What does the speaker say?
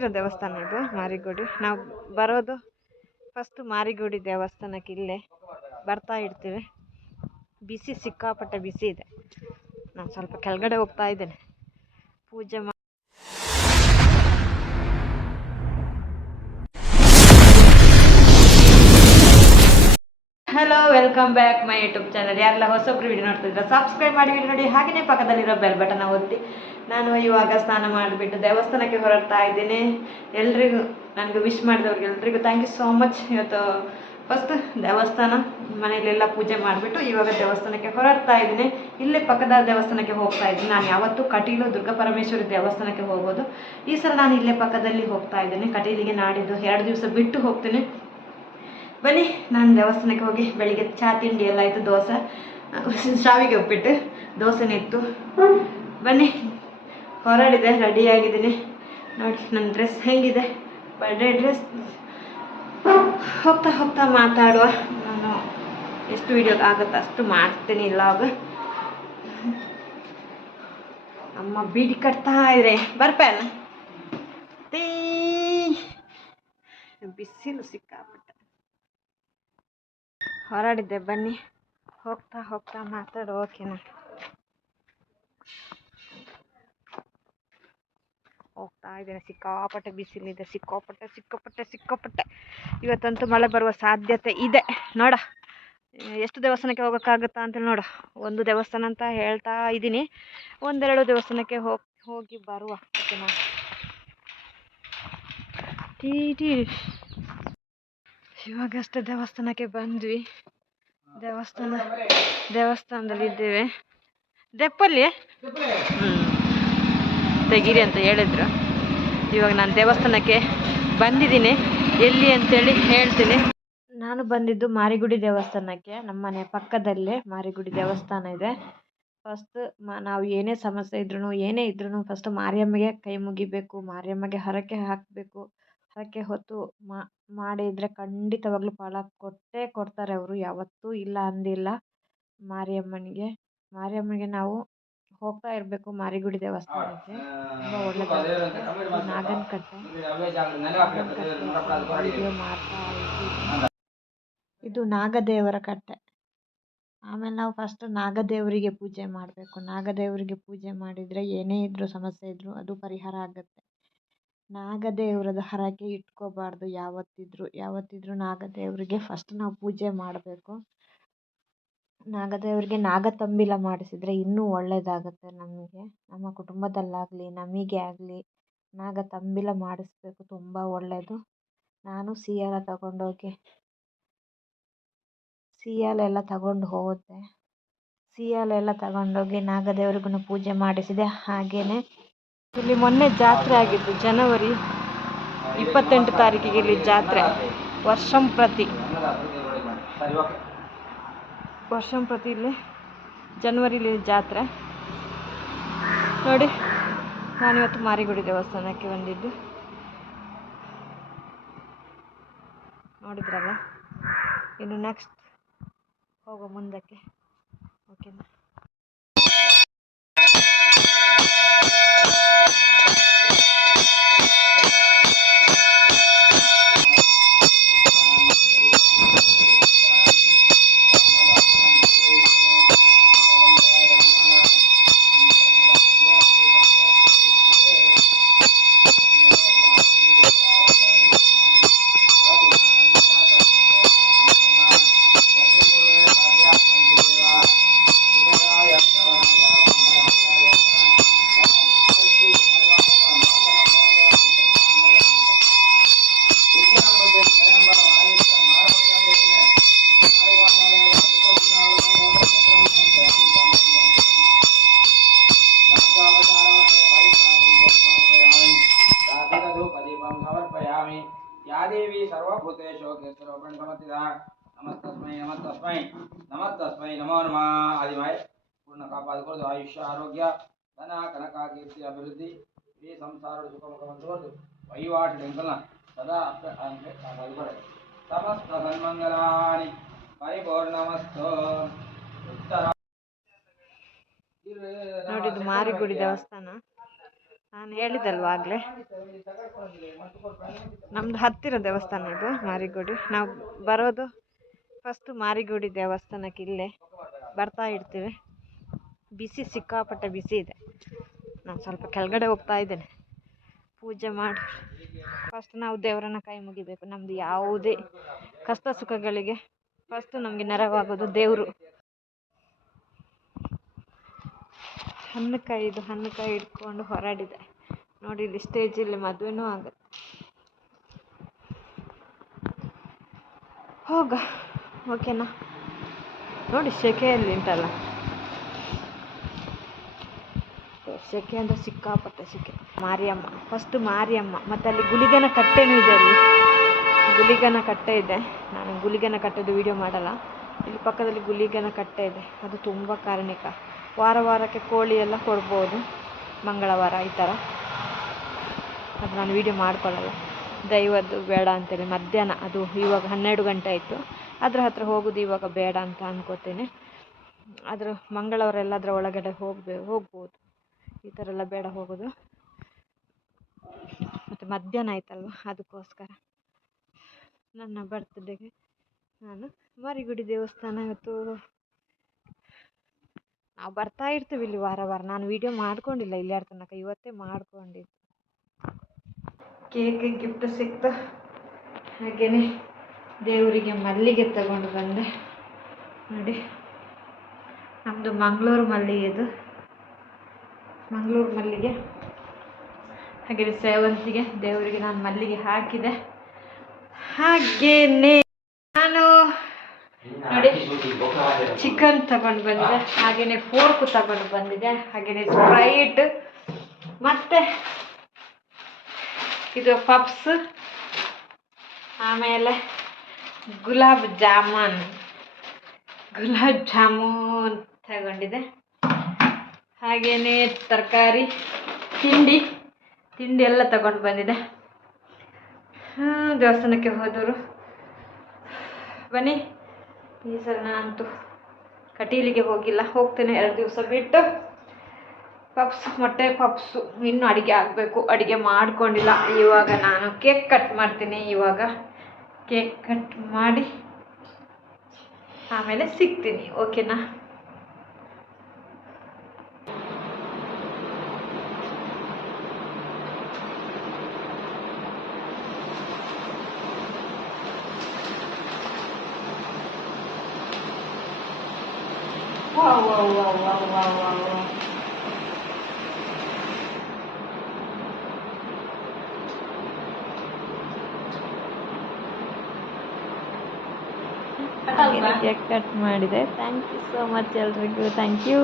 ಗೊತ್ತಿರೋ ದೇವಸ್ಥಾನ ಇದು ಮಾರಿಗುಡಿ. ನಾವು ಬರೋದು ಫಸ್ಟು ಮಾರಿಗುಡಿ ದೇವಸ್ಥಾನಕ್ಕೆ ಇಲ್ಲೇ ಬರ್ತಾ ಇರ್ತೀವಿ. ಬಿಸಿ ಸಿಕ್ಕಾಪಟ್ಟೆ ಬಿಸಿ ಇದೆ. ನಾನು ಸ್ವಲ್ಪ ಕೆಳಗಡೆ ಹೋಗ್ತಾ ಇದ್ದೇನೆ ಪೂಜೆ hello, welcome back my YouTube channel. ಯಾರೆಲ್ಲ ಹೊಸೊಬ್ರು ವಿಡಿಯೋ ನೋಡ್ತಿದ್ರೆ ಸಬ್ಸ್ಕ್ರೈಬ್ ಮಾಡಿ ವಿಡಿಯೋ ನೋಡಿ, ಹಾಗೆಯೇ ಪಕ್ಕದಲ್ಲಿರೋ ಬೆಲ್ ಬಟನ್ ಒತ್ತಿ. ನಾನು ಇವಾಗ ಸ್ನಾನ ಮಾಡಿಬಿಟ್ಟು ದೇವಸ್ಥಾನಕ್ಕೆ ಹೊರಡ್ತಾ ಇದ್ದೀನಿ. ಎಲ್ರಿಗೂ ನನಗೆ ವಿಶ್ ಮಾಡಿದವ್ರಿಗೆ ಎಲ್ರಿಗೂ ಥ್ಯಾಂಕ್ ಯು ಸೋ ಮಚ್. ಇವತ್ತು ಫಸ್ಟ್ ದೇವಸ್ಥಾನ ಮನೆಯಲ್ಲೆಲ್ಲ ಪೂಜೆ ಮಾಡಿಬಿಟ್ಟು ಇವಾಗ ದೇವಸ್ಥಾನಕ್ಕೆ ಹೊರಡ್ತಾ ಇದ್ದೀನಿ. ಇಲ್ಲೇ ಪಕ್ಕದ ದೇವಸ್ಥಾನಕ್ಕೆ ಹೋಗ್ತಾ ಇದ್ದೀನಿ. ನಾನು ಯಾವತ್ತೂ ಕಟೀಲು ದುರ್ಗಾ ಪರಮೇಶ್ವರಿ ದೇವಸ್ಥಾನಕ್ಕೆ ಹೋಗೋದು. ಈ ಸಲ ನಾನು ಇಲ್ಲೇ ಪಕ್ಕದಲ್ಲಿ ಹೋಗ್ತಾ ಇದ್ದೀನಿ. ಕಟೀಲಿಗೆ ನಾಡಿದ್ದು 2 ದಿವಸ ಬಿಟ್ಟು ಹೋಗ್ತೀನಿ. ಬನ್ನಿ, ನಾನು ದೇವಸ್ಥಾನಕ್ಕೆ ಹೋಗಿ ಬೆಳಿಗ್ಗೆ ಚಹಾ ತಿಂಡಿ ಎಲ್ಲ ಆಯಿತು. ದೋಸೆ, ಶಾವಿಗೆ ಉಪ್ಪಿಟ್ಟು, ದೋಸೆನಿತ್ತು. ಬನ್ನಿ, ಹೊರಡಿದೆ, ರೆಡಿಯಾಗಿದ್ದೀನಿ. ನೋಡಿ ನನ್ನ ಡ್ರೆಸ್ ಹೆಂಗಿದೆ, ಬರ್ಡೇ ಡ್ರೆಸ್. ಹೋಗ್ತಾ ಹೋಗ್ತಾ ಮಾತಾಡುವ. ನಾನು ಎಷ್ಟು ವಿಡಿಯೋಗೆ ಆಗುತ್ತೆ ಅಷ್ಟು ಮಾಡ್ತೀನಿ. ಇಲ್ಲಾಗ ಅಮ್ಮ ಬೀಡಿ ಕಟ್ತಾ ಇದ್ರೆ ಬರ್ಪಲ್ಲ. ಬಿಸಿಲು ಸಿಕ್ಕಾಪಟ್ಟೆ. ಹೊರಡಿದ್ದೆ, ಬನ್ನಿ ಹೋಗ್ತಾ ಹೋಗ್ತಾ ಮಾತಾಡು. ಓಕೆನಾ? ಹೋಗ್ತಾ ಇದ್ದೇನೆ. ಸಿಕ್ಕಾಪಟ್ಟೆ ಬಿಸಿಲಿದೆ, ಸಿಕ್ಕಾಪಟ್ಟೆ. ಇವತ್ತಂತೂ ಮಳೆ ಬರುವ ಸಾಧ್ಯತೆ ಇದೆ. ನೋಡ ಎಷ್ಟು ದೇವಸ್ಥಾನಕ್ಕೆ ಹೋಗೋಕ್ಕಾಗುತ್ತಾ ಅಂತ ನೋಡ. ಒಂದು ದೇವಸ್ಥಾನ ಅಂತ ಹೇಳ್ತಾ ಇದ್ದೀನಿ, 1-2 ದೇವಸ್ಥಾನಕ್ಕೆ ಹೋಗಿ ಬರುವ. ಓಕೆನಾ? ಇವಾಗಷ್ಟೇ ದೇವಸ್ಥಾನಕ್ಕೆ ಬಂದ್ವಿ. ದೇವಸ್ಥಾನದಲ್ಲಿ ಇದ್ದೇವೆ. ದೆಪ್ಪಲ್ಲಿ ತೆಗೀರಿ ಅಂತ ಹೇಳಿದ್ರು. ಇವಾಗ ನಾನು ದೇವಸ್ಥಾನಕ್ಕೆ ಬಂದಿದ್ದೀನಿ. ಎಲ್ಲಿ ಅಂತೇಳಿ ಹೇಳ್ತೀನಿ. ನಾನು ಬಂದಿದ್ದು ಮಾರಿಗುಡಿ ದೇವಸ್ಥಾನಕ್ಕೆ. ನಮ್ಮ ಮನೆ ಪಕ್ಕದಲ್ಲೇ ಮಾರಿಗುಡಿ ದೇವಸ್ಥಾನ ಇದೆ. ಫಸ್ಟ್ ನಾವು ಏನೇ ಸಮಸ್ಯೆ ಇದ್ರೂ ಏನೇ ಇದ್ರೂ ಫಸ್ಟ್ ಮಾರಿಯಮ್ಮಗೆ ಕೈ ಮುಗಿಬೇಕು. ಮಾರಿಯಮ್ಮಗೆ ಹರಕೆ ಹಾಕಬೇಕು. ಹರಕೆ ಹೊತ್ತು ಮಾಡಿದರೆ ಖಂಡಿತವಾಗ್ಲೂ ಫಲ ಕೊಟ್ಟೇ ಕೊಡ್ತಾರೆ ಅವರು. ಯಾವತ್ತೂ ಇಲ್ಲ ಅಂದಿಲ್ಲ. ಮಾರಿಯಮ್ಮನಿಗೆ ನಾವು ಹೋಗ್ತಾ ಇರಬೇಕು. ಮಾರಿಗುಡಿ ದೇವಸ್ಥಾನಕ್ಕೆ ತುಂಬ ಒಳ್ಳೆಯದಾಗುತ್ತೆ. ನಾಗನಕಟ್ಟೆ ವಿಡಿಯೋ ಮಾಡ್ತಾ ಇದ್ದೀವಿ. ಇದು ನಾಗದೇವರ ಕಟ್ಟೆ. ಆಮೇಲೆ ನಾವು ಫಸ್ಟ್ ನಾಗದೇವರಿಗೆ ಪೂಜೆ ಮಾಡಬೇಕು. ನಾಗದೇವರಿಗೆ ಪೂಜೆ ಮಾಡಿದರೆ ಏನೇ ಇದ್ರೂ ಸಮಸ್ಯೆ ಇದ್ದರೂ ಅದು ಪರಿಹಾರ ಆಗುತ್ತೆ. ನಾಗದೇವರದ ಹರಕೆ ಇಟ್ಕೋಬಾರ್ದು. ಯಾವತ್ತಿದ್ರೂ ನಾಗದೇವರಿಗೆ ಫಸ್ಟ್ ನಾವು ಪೂಜೆ ಮಾಡಬೇಕು. ನಾಗದೇವರಿಗೆ ನಾಗತಂಬಿಲ ಮಾಡಿಸಿದರೆ ಇನ್ನೂ ಒಳ್ಳೆಯದಾಗುತ್ತೆ. ನಮಗೆ, ನಮ್ಮ ಕುಟುಂಬದಲ್ಲಾಗಲಿ ನಮಗೆ ಆಗಲಿ ನಾಗತಂಬಿಲ ಮಾಡಿಸ್ಬೇಕು. ತುಂಬ ಒಳ್ಳೆಯದು. ನಾನು ಸಿಯಾಲೆಲ್ಲ ತಗೊಂಡೋಗಿ ನಾಗದೇವರಿಗೂ ಪೂಜೆ ಮಾಡಿಸಿದೆ. ಹಾಗೆಯೇ ಇಲ್ಲಿ ಮೊನ್ನೆ ಜಾತ್ರೆ ಆಗಿತ್ತು. ಜನವರಿ 28 ತಾರೀಕಿಗೆ ಇಲ್ಲಿ ಜಾತ್ರೆ. ವರ್ಷಂಪ್ರತಿ ಇಲ್ಲಿ ಜನವರಿಲಿ ಜಾತ್ರೆ. ನೋಡಿ, ನಾನಿವತ್ತು ಮಾರಿಗುಡಿ ದೇವಸ್ಥಾನಕ್ಕೆ ಬಂದಿದ್ದು. ನೋಡಿದ್ರಲ್ಲ. ಇನ್ನು ನೆಕ್ಸ್ಟ್ ಹೋಗೋ ಮುಂದಕ್ಕೆ. ಓಕೆನಾ? यादेवी सर्वभूतेषु नमस्तस्मै नमो नमः आदिमाय पूर्ण कापादकोर्दु आयुष्य आरोग्य धन कनक कीर्ति अभिवृद्धि ಈ ಸಂಸಾರ ಸುಖಮುಖವಂತವರ್ದು ವಹಿವಾಟು ಟೆನ್ಷನ್ ಸದಾ ಸಮಸ್ತ ಸನ್ಮಂಗಲಾನಿ ಪರಿಪೂರ್ಣಮಸ್ತು. ನೋಡಿದ್ದು ಮಾರಿಗುಡಿ ದೇವಸ್ಥಾನ. ನಾನು ಹೇಳಿದಲ್ವ ಆಗಲೇ, ನಮ್ದು ಹತ್ತಿರ ದೇವಸ್ಥಾನ ಇದು ಮಾರಿಗುಡಿ. ನಾವು ಬರೋದು ಫಸ್ಟು ಮಾರಿಗುಡಿ ದೇವಸ್ಥಾನಕ್ಕೆ, ಇಲ್ಲೇ ಬರ್ತಾ ಇರ್ತೀವಿ. ಬಿಸಿ, ಸಿಕ್ಕಾಪಟ್ಟೆ ಬಿಸಿ ಇದೆ. ನಾನು ಸ್ವಲ್ಪ ಕೆಳಗಡೆ ಹೋಗ್ತಾ ಇದ್ದೇನೆ ಪೂಜೆ ಮಾಡಿ. ಫಸ್ಟ್ ನಾವು ದೇವರನ್ನ ಕೈ ಮುಗಿಬೇಕು. ನಮ್ಮದು ಯಾವುದೇ ಕಷ್ಟ ಸುಖಗಳಿಗೆ ಫಸ್ಟು ನಮಗೆ ನೆರವಾಗೋದು ದೇವರು. ಹಣ್ಣುಕಾಯಿ ಇಟ್ಕೊಂಡು ಹೊರಡಿದೆ ನೋಡಿ. ಇಲ್ಲಿ ಸ್ಟೇಜಲ್ಲಿ ಮದುವೆನೂ ಆಗುತ್ತೆ. ಹೋಗ ಓಕೆನಾ? ನೋಡಿ ಸೆಕೆಯಲ್ಲಿ ಉಂಟಲ್ಲ, ಸೆಕೆ ಅಂದರೆ ಸಿಕ್ಕಾಪಟ್ಟೆ ಸೆಕೆ. ಮಾರಿಯಮ್ಮ, ಫಸ್ಟು ಮಾರಿಯಮ್ಮ, ಮತ್ತು ಅಲ್ಲಿ ಗುಳಿಗನ ಕಟ್ಟೆನೂ ಇದೆ. ಅಲ್ಲಿ ಗುಳಿಗನ ಕಟ್ಟೆ ಇದೆ. ನಾನು ಗುಳಿಗನ ಕಟ್ಟೆದು ವಿಡಿಯೋ ಮಾಡಲ್ಲ. ಇಲ್ಲಿ ಪಕ್ಕದಲ್ಲಿ ಗುಳಿಗನ ಕಟ್ಟೆ ಇದೆ. ಅದು ತುಂಬ ಕಾರಣಿಕ. ವಾರಕ್ಕೆ ಕೋಳಿ ಎಲ್ಲ ಕೊಡ್ಬೋದು, ಮಂಗಳವಾರ ಈ ಥರ. ಅದು ನಾನು ವಿಡಿಯೋ ಮಾಡ್ಕೊಳ್ಳಲ್ಲ, ದೈವದ್ದು ಬೇಡ ಅಂತೇಳಿ. ಮಧ್ಯಾಹ್ನ ಅದು ಇವಾಗ 12 ಗಂಟೆ ಆಯಿತು. ಅದ್ರ ಹತ್ರ ಹೋಗೋದು ಇವಾಗ ಬೇಡ ಅಂತ ಅನ್ಕೋತೀನಿ. ಆದರೂ ಮಂಗಳವಾರ ಎಲ್ಲದರ ಒಳಗಡೆ ಹೋಗ್ಬೋದು. ಈ ಥರ ಎಲ್ಲ ಬೇಡ ಹೋಗೋದು. ಮತ್ತು ಮಧ್ಯಾಹ್ನ ಆಯ್ತಲ್ವ, ಅದಕ್ಕೋಸ್ಕರ ನನ್ನ ಬರ್ತ್ಡೇಗೆ ನಾನು ಮಾರಿಗುಡಿ ದೇವಸ್ಥಾನ ಇವತ್ತು ನಾವು ಬರ್ತಾ ಇರ್ತೀವಿ ಇಲ್ಲಿ ವಾರ. ನಾನು ವಿಡಿಯೋ ಮಾಡ್ಕೊಂಡಿಲ್ಲ ಇಲ್ಲಿಯಾರ ತನಕ, ಇವತ್ತೇ ಮಾಡ್ಕೊಂಡಿದ್ದು. ಕೇಕ್ ಗಿಫ್ಟ್ ಸಿಕ್ತು. ಹಾಗೆಯೇ ದೇವರಿಗೆ ಮಲ್ಲಿಗೆ ತಗೊಂಡು ಬಂದೆ ನೋಡಿ. ನಮ್ಮದು ಮಂಗಳೂರು ಮಲ್ಲಿಗೆ, ಇದು ಮಂಗಳೂರು ಮಲ್ಲಿಗೆ. ಹಾಗೆಯೇ ಸೇವಂತಿಗೆ. ದೇವರಿಗೆ ನಾನು ಮಲ್ಲಿಗೆ ಹಾಕಿದೆ. ಹಾಗೆಯೇ ನಾನು ನೋಡಿ ಚಿಕನ್ ತಗೊಂಡು ಬಂದಿದೆ. ಹಾಗೆಯೇ ಫೋರ್ಕು ತಗೊಂಡು ಬಂದಿದೆ. ಹಾಗೆಯೇ ಸ್ಪ್ರೈಟ್, ಮತ್ತು ಇದು ಪಪ್ಸ್, ಆಮೇಲೆ ಗುಲಾಬ್ ಜಾಮೂನ್ ತಗೊಂಡಿದೆ. ಹಾಗೆಯೇ ತರಕಾರಿ, ತಿಂಡಿ ಎಲ್ಲ ತಗೊಂಡು ಬಂದಿದೆ. ದೇವಸ್ಥಾನಕ್ಕೆ ಹೋದರು. ಬನ್ನಿ, ಈ ಸಲ ನಾನಂತೂ ಕಟೀಲಿಗೆ ಹೋಗಿಲ್ಲ, ಹೋಗ್ತೇನೆ 2 ದಿವಸ ಬಿಟ್ಟು. ಮೊಟ್ಟೆ ಪಪ್ಸು ಇನ್ನೂ ಅಡುಗೆ ಆಗಬೇಕು, ಅಡುಗೆ ಮಾಡ್ಕೊಂಡಿಲ್ಲ. ಇವಾಗ ನಾನು ಕೇಕ್ ಕಟ್ ಮಾಡ್ತೀನಿ. ಇವಾಗ ಕೇಕ್ ಕಟ್ ಮಾಡಿ ಆಮೇಲೆ ಸಿಗ್ತೀನಿ, ಓಕೆನಾ? wow. ಕೇಕ್ ಕಟ್ ಮಾಡಿದೆ. ಥ್ಯಾಂಕ್ ಯು ಸೋ ಮಚ್ ಎಲ್ರಿಗೂ. Thank you.